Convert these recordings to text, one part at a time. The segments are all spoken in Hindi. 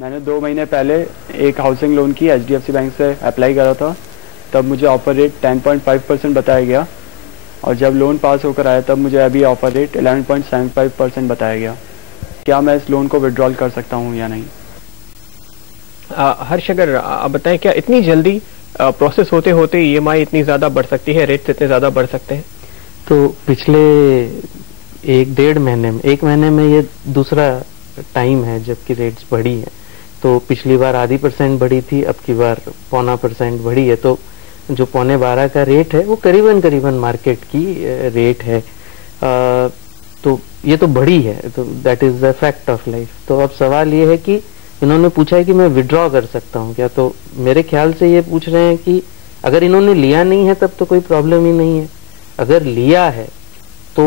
मैंने 2 महीने पहले एक हाउसिंग लोन की HDFC बैंक से अप्लाई करा था। तब मुझे ऑफर रेट 10.5% बताया गया और जब लोन पास होकर आया तब मुझे अभी ऑफर रेट 11.75% बताया गया। क्या मैं इस लोन को विड्रॉल कर सकता हूँ या नहीं? हर्ष, अगर आप बताएं, क्या इतनी जल्दी प्रोसेस होते होते EMI इतनी ज्यादा बढ़ सकती है, रेट्स इतने ज्यादा बढ़ सकते हैं? तो पिछले 1 महीने में ये दूसरा टाइम है जबकि रेट्स बढ़ी है। तो पिछली बार 0.5% बढ़ी थी, अब की बार 0.25% बढ़ी है। तो जो 11.25 का रेट है वो करीबन मार्केट की रेट है। तो ये तो बढ़ी है, तो that is the fact of life. तो अब सवाल ये है कि इन्होंने पूछा है कि मैं विड्रॉ कर सकता हूँ क्या। तो मेरे ख्याल से ये पूछ रहे हैं कि अगर इन्होंने लिया नहीं है तब तो कोई प्रॉब्लम ही नहीं है। अगर लिया है तो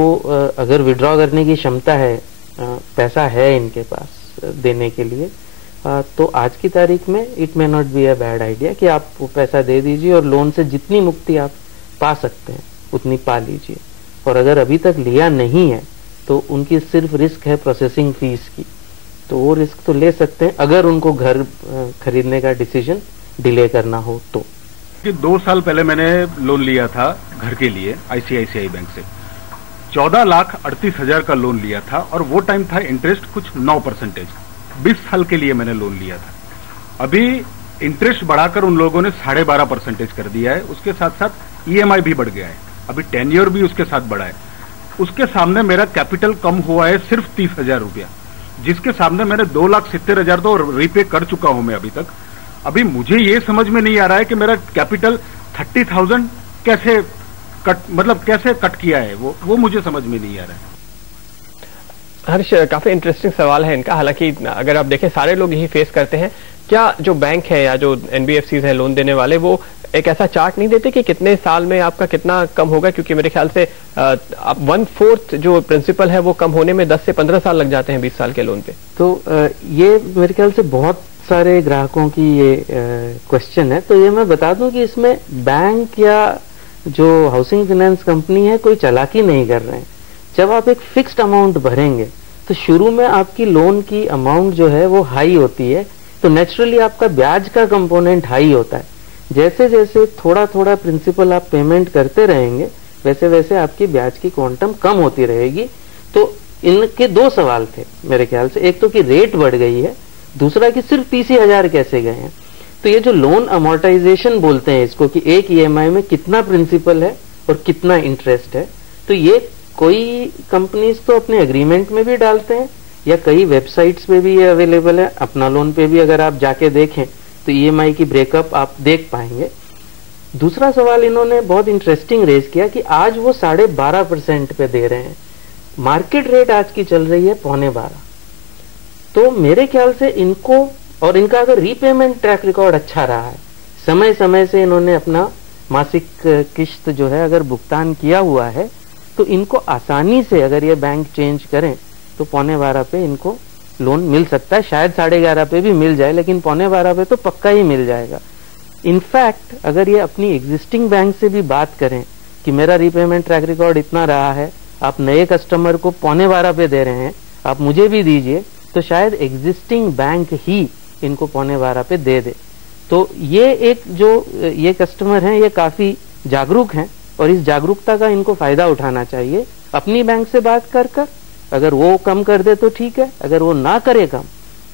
अगर विड्रॉ करने की क्षमता है, पैसा है इनके पास देने के लिए, तो आज की तारीख में it may not be a bad idea कि आप पैसा दे दीजिए और लोन से जितनी मुक्ति आप पा सकते हैं उतनी पा लीजिए। और अगर अभी तक लिया नहीं है तो उनकी सिर्फ रिस्क है प्रोसेसिंग फीस की, तो वो रिस्क तो ले सकते हैं अगर उनको घर खरीदने का डिसीजन डिले करना हो तो। 2 साल पहले मैंने लोन लिया था घर के लिए ICICI बैंक से। 14,38,000 का लोन लिया था और वो टाइम था इंटरेस्ट कुछ 9%। 20 साल के लिए मैंने लोन लिया था। अभी इंटरेस्ट बढ़ाकर उन लोगों ने 12.5% कर दिया है। उसके साथ साथ EMI भी बढ़ गया है, अभी टेन्योर भी उसके साथ बढ़ा है। उसके सामने मेरा कैपिटल कम हुआ है सिर्फ 30,000 रुपया, जिसके सामने मैंने 2,70,000 तो रिपे कर चुका हूं मैं अभी तक। अभी मुझे ये समझ में नहीं आ रहा है कि मेरा कैपिटल 30,000 कैसे कट किया है, वो मुझे समझ में नहीं आ रहा है। हर्ष, काफी इंटरेस्टिंग सवाल है इनका। हालांकि अगर आप देखें सारे लोग यही फेस करते हैं। क्या जो बैंक है या जो NBFCs है लोन देने वाले, वो एक ऐसा चार्ट नहीं देते कि कितने साल में आपका कितना कम होगा? क्योंकि मेरे ख्याल से आप 1/4 जो प्रिंसिपल है वो कम होने में 10 से 15 साल लग जाते हैं 20 साल के लोन पे। तो ये मेरे ख्याल से बहुत सारे ग्राहकों की ये क्वेश्चन है। तो ये मैं बता दूं कि इसमें बैंक या जो हाउसिंग फाइनेंस कंपनी है कोई चालाकी नहीं कर रहे हैं। जब आप एक फिक्स्ड अमाउंट भरेंगे तो शुरू में आपकी लोन की अमाउंट जो है वो हाई होती है, तो नेचुरली आपका ब्याज का कंपोनेंट हाई होता है। जैसे जैसे थोड़ा थोड़ा प्रिंसिपल आप पेमेंट करते रहेंगे वैसे वैसे आपकी ब्याज की क्वांटम कम होती रहेगी। तो इनके 2 सवाल थे मेरे ख्याल से, एक तो कि रेट बढ़ गई है, दूसरा कि सिर्फ 30,000 कैसे गए हैं। तो ये जो लोन अमोर्टाइजेशन बोलते हैं इसको, कि एक EMI में कितना प्रिंसिपल है और कितना इंटरेस्ट है, तो ये कोई कंपनीज तो अपने एग्रीमेंट में भी डालते हैं या कई वेबसाइट्स पे भी ये अवेलेबल है। अपना लोन पे भी अगर आप जाके देखें तो EMI की ब्रेकअप आप देख पाएंगे। दूसरा सवाल इन्होंने बहुत इंटरेस्टिंग रेज किया कि आज वो 12.5% पे दे रहे हैं। मार्केट रेट आज की चल रही है 11.25। तो मेरे ख्याल से इनको, और इनका अगर रीपेमेंट ट्रैक रिकॉर्ड अच्छा रहा है, समय समय से इन्होंने अपना मासिक किस्त जो है अगर भुगतान किया हुआ है, तो इनको आसानी से अगर ये बैंक चेंज करें तो 11.25 पे इनको लोन मिल सकता है। शायद 11.5 पे भी मिल जाए, लेकिन 11.25 पे तो पक्का ही मिल जाएगा। इनफैक्ट अगर ये अपनी एग्जिस्टिंग बैंक से भी बात करें कि मेरा रीपेमेंट ट्रैक रिकॉर्ड इतना रहा है, आप नए कस्टमर को 11.25 पे दे रहे हैं, आप मुझे भी दीजिए, तो शायद एग्जिस्टिंग बैंक ही इनको 11.25 पे दे दे। तो ये एक जो ये कस्टमर हैं ये काफी जागरूक हैं और इस जागरूकता का इनको फायदा उठाना चाहिए। अपनी बैंक से बात कर अगर वो कम कर दे तो ठीक है, अगर वो ना करे कम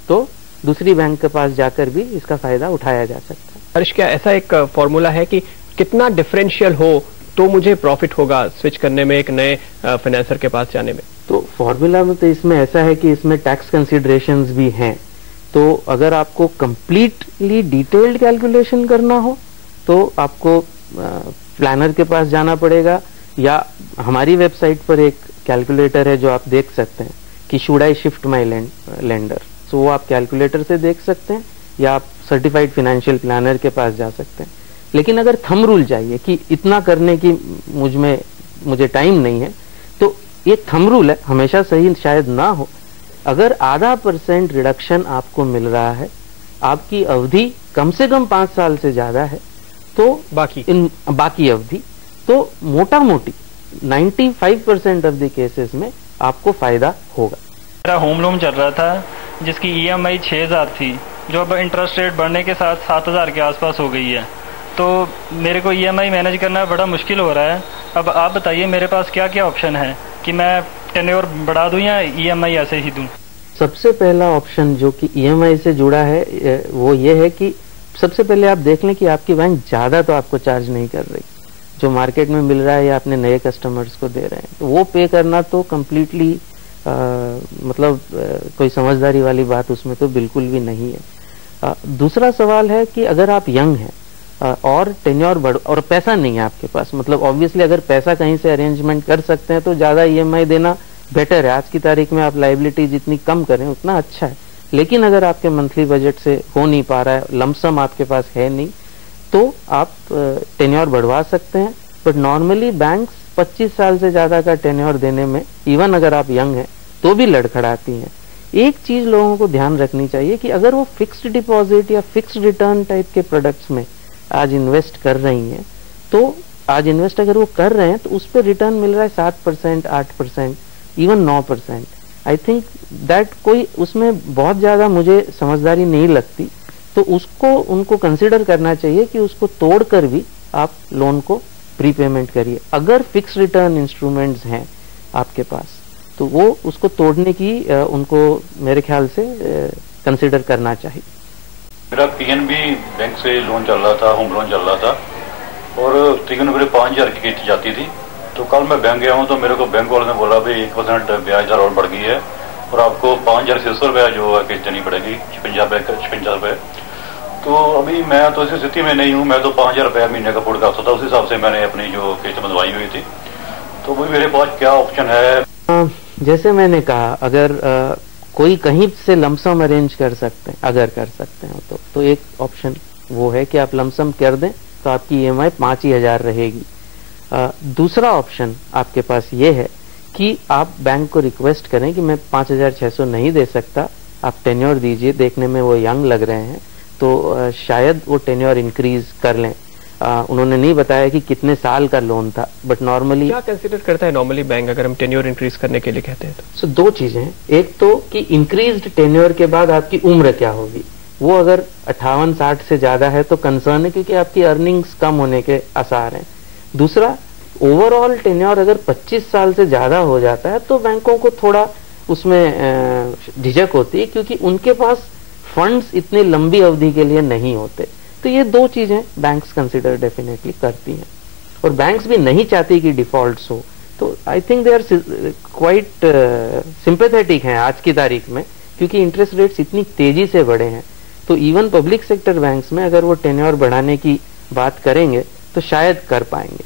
तो दूसरी बैंक के पास जाकर भी इसका फायदा उठाया जा सकता है। हर्ष, क्या ऐसा एक फॉर्मूला है कि कितना डिफरेंशियल हो तो मुझे प्रॉफिट होगा स्विच करने में, एक नए फाइनेंसर के पास जाने में? तो फॉर्मूला में तो इसमें ऐसा है कि इसमें टैक्स कंसिडरेशंस भी हैं। तो अगर आपको कंप्लीटली डिटेल्ड कैलकुलेशन करना हो तो आपको प्लानर के पास जाना पड़ेगा, या हमारी वेबसाइट पर एक कैलकुलेटर है जो आप देख सकते हैं कि should I shift my lender, तो वो आप कैलकुलेटर से देख सकते हैं, या आप सर्टिफाइड फाइनेंशियल प्लानर के पास जा सकते हैं। लेकिन अगर थंब रूल चाहिए कि इतना करने की मुझे टाइम नहीं है, तो ये थंब रूल है, हमेशा सही शायद ना हो। अगर 0.5% रिडक्शन आपको मिल रहा है, आपकी अवधि कम से कम 5 साल से ज्यादा है, तो बाकी अवधि, तो मोटा मोटी 95% ऑफ द केसेस में आपको फायदा होगा। मेरा होम लोन चल रहा था जिसकी EMI 6000 थी, जो अब इंटरेस्ट रेट बढ़ने के साथ 7000 के आसपास हो गई है। तो मेरे को EMI मैनेज करना बड़ा मुश्किल हो रहा है। अब आप बताइए मेरे पास क्या क्या ऑप्शन है कि मैं टेन्योर बढ़ा दूं या EMI ऐसे ही दूं? सबसे पहला ऑप्शन जो कि EMI से जुड़ा है वो ये है कि सबसे पहले आप देख लें कि आपकी बैंक ज्यादा तो आपको चार्ज नहीं कर रही, जो मार्केट में मिल रहा है या अपने नए कस्टमर्स को दे रहे हैं, तो वो पे करना तो कम्प्लीटली मतलब कोई समझदारी वाली बात उसमें तो बिल्कुल भी नहीं है। दूसरा सवाल है कि अगर आप यंग हैं और टेन्योर बढ़ और पैसा नहीं है आपके पास, मतलब ऑब्वियसली अगर पैसा कहीं से अरेंजमेंट कर सकते हैं तो ज्यादा EMI देना बेटर है। आज की तारीख में आप लाइबिलिटी जितनी कम करें उतना अच्छा है। लेकिन अगर आपके मंथली बजट से हो नहीं पा रहा है, लमसम आपके पास है नहीं, तो आप टेन्योर बढ़वा सकते हैं। बट नॉर्मली बैंक्स 25 साल से ज्यादा का टेन्योर देने में, इवन अगर आप यंग हैं तो भी लड़खड़ाती हैं। एक चीज लोगों को ध्यान रखनी चाहिए कि अगर वो फिक्स्ड डिपॉजिट या फिक्स्ड रिटर्न टाइप के प्रोडक्ट्स में आज इन्वेस्ट कर रही हैं, तो आज इन्वेस्ट अगर वो कर रहे हैं तो उस पर रिटर्न मिल रहा है 7%, 8%, इवन 9%। आई थिंक दैट कोई उसमें बहुत ज्यादा मुझे समझदारी नहीं लगती, तो उसको उनको कंसिडर करना चाहिए कि उसको तोड़कर भी आप लोन को प्रीपेमेंट करिए। अगर फिक्स रिटर्न इंस्ट्रूमेंट्स हैं आपके पास तो वो उसको तोड़ने की उनको मेरे ख्याल से कंसिडर करना चाहिए। मेरा PNB बैंक से लोन चल रहा था, होम लोन चल रहा था, और तकरीबन मेरे 5000 की किस्त जाती थी। तो कल मैं बैंक गया हूँ तो मेरे को बैंक वाले ने बोला भाई 1% ब्याज दर और बढ़ गई है और आपको 5600 रुपया जो है किस्त देनी पड़ेगी, 56 रुपये। तो अभी मैं तो इस स्थिति में नहीं हूँ, मैं तो 5000 रुपया महीने का अफोर्ड कर सकता, उस हिसाब से मैंने अपनी जो किस्त बंधवाई हुई थी। तो वही मेरे पास क्या ऑप्शन है? जैसे मैंने कहा, अगर कोई कहीं से लमसम अरेंज कर सकते हैं, अगर कर सकते हैं तो एक ऑप्शन वो है कि आप लमसम कर दें तो आपकी EMI 5 ही हजार रहेगी। दूसरा ऑप्शन आपके पास ये है कि आप बैंक को रिक्वेस्ट करें कि मैं 5600 नहीं दे सकता, आप टेन्योर दीजिए, देखने में वो यंग लग रहे हैं तो शायद वो टेन्योर इंक्रीज कर लें। उन्होंने नहीं बताया कि कितने साल का लोन था, बट नॉर्मली क्या कंसिडर करता है नॉर्मली बैंक अगर हम टेन्योर इंक्रीज करने के लिए कहते हैं तो? दो चीजें हैं, एक तो कि इंक्रीज्ड टेन्योर के बाद आपकी उम्र क्या होगी, वो अगर 58-60 से ज्यादा है तो कंसर्न है क्योंकि आपकी अर्निंग्स कम होने के आसार हैं। दूसरा, ओवरऑल टेन्योर अगर 25 साल से ज्यादा हो जाता है तो बैंकों को थोड़ा उसमें झिझक होती है क्योंकि उनके पास फंड्स इतनी लंबी अवधि के लिए नहीं होते। तो ये दो चीजें बैंक्स कंसिडर डेफिनेटली करती हैं, और बैंक्स भी नहीं चाहती कि डिफॉल्ट्स हो। तो I think they are quite sympathetic हैं आज की तारीख में, क्योंकि इंटरेस्ट रेट्स इतनी तेजी से बढ़े हैं। तो इवन पब्लिक सेक्टर बैंक्स में अगर वो टेन्योर बढ़ाने की बात करेंगे तो शायद कर पाएंगे।